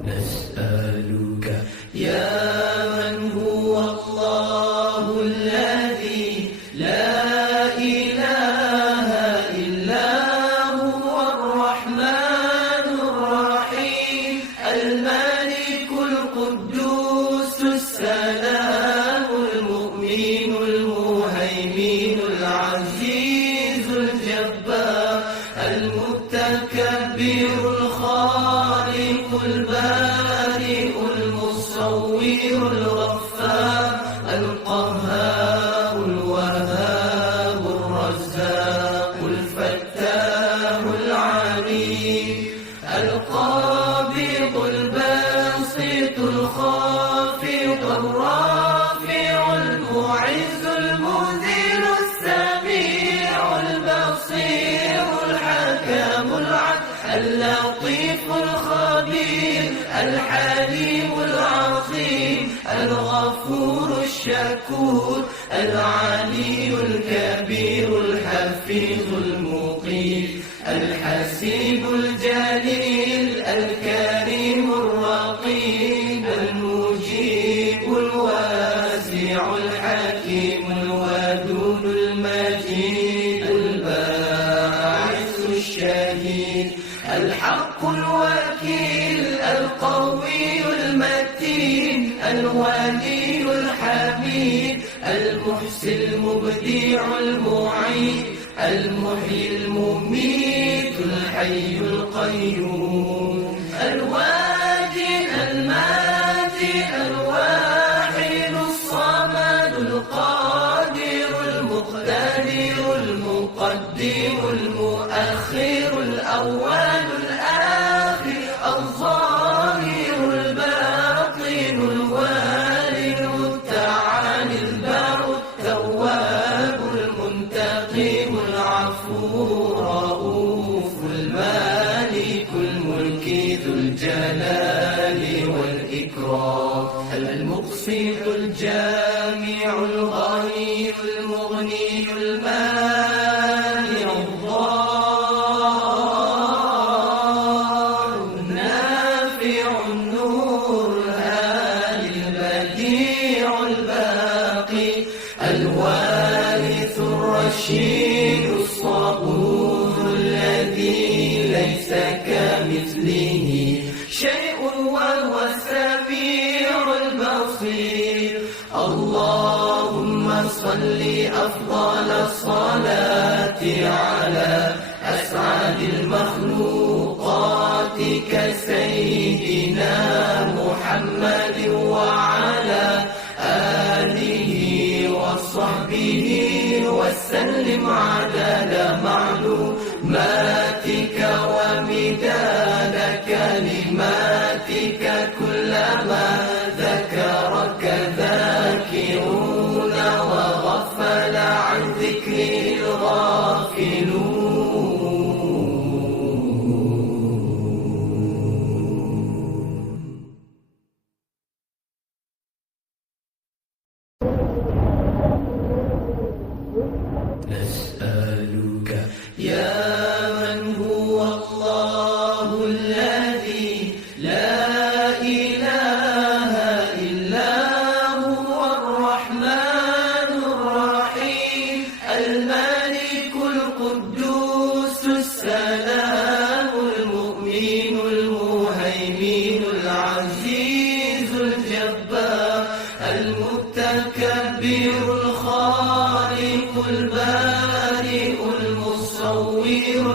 نسألك يا من هو الله الذي لا إله إلا هو الرحمن الرحيم الملك القدوس السلام المؤمن المهيمن العزيز الجبار المتكبر الخالق البارئ المصور الغفار القهار الوهاب الرزاق الفتاح العليم القابض الباسط الخافض الرافع المعز المذل السميع البصير الحكم العدل اللطيف الخبير الحليم العظيم الغفور الشكور العلي الكبير الحفيظ المقيم الحسيب الجليل الكريم الرقيب المجيب الواسع الحكيم الودود المجيد الباعث الشهيد الحق الوكيل القوي المتين الولي الحميد المحسن المبدع المعيد المحيي المميت الحي القيوم الواجد الماجد الواحد الصمد القادر المقتدر المقدم المؤخر الأول الآخر الظاهر الباطن الوالد التعالي البر التواب المنتقم العفو الرؤوف المالك الملك ذو الجلال والإكرام المقسط الجامع الغني المغني المانع الضار النافع النور الهادي البديع الباقي الوارث الرشيد الصبور الذي ليس كمثله شيء وهو السميع البصير اللهم صل أفضل الصلاة على أسعد المخلوقات كسيدنا محمد وعلى آله وصحبه وسلم عدد معلوماتك ومداد كلماتك كلما ذكرك ذاكرون وغفل عن ذكر الغافلون نسألك يا من هو الله الذي لا إله إلا هو الرحمن الرحيم الملك القدوس السلام المؤمن المهيمن العزيز الجبار المتكبر الخالق البارئ المصور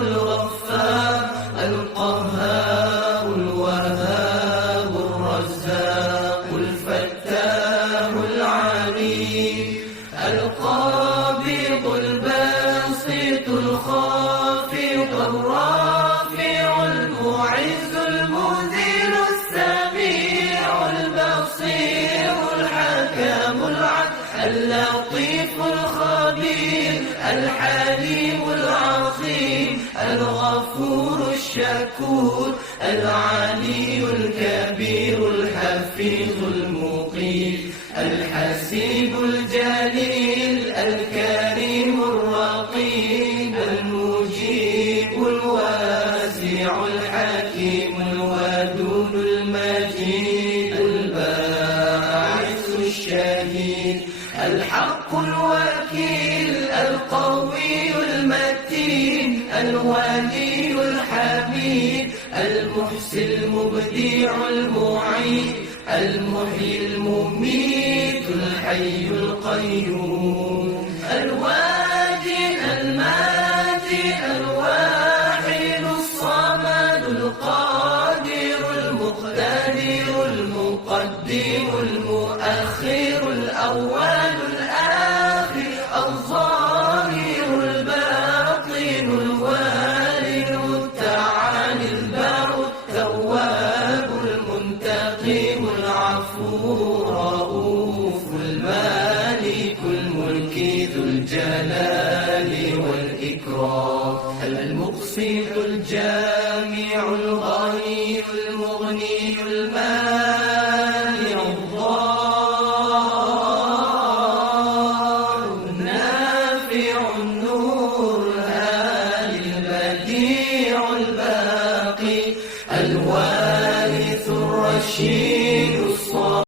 الغفار القهار الوهاب الرزاق الفتاح العليم القابض الباسط الخافض الرافع المعز المذل السميع البصير الحكم العدل اللطيف الخبير الحليم العظيم الغفور الشكور العلي الكبير الحفيظ المقيم الحسيب الجليل الكريم الرقيب المجيب الواسع الحكيم الودود المجيد الحميد المحسن المبدع المعيد المحيي المميت الحي القيوم الواجد الماجد الواحد الصمد القادر المقتدر المقدم المؤخر الأول الآخر الظاهر الباطن الوالد التعالي البر التواب المنتقم العفو الرؤوف المالك الملك ذو الجلال والإكرام المقسط الجامع الغني المغني المانع الضار النافع النور الهادي البديع الباقي الوارث الرشيد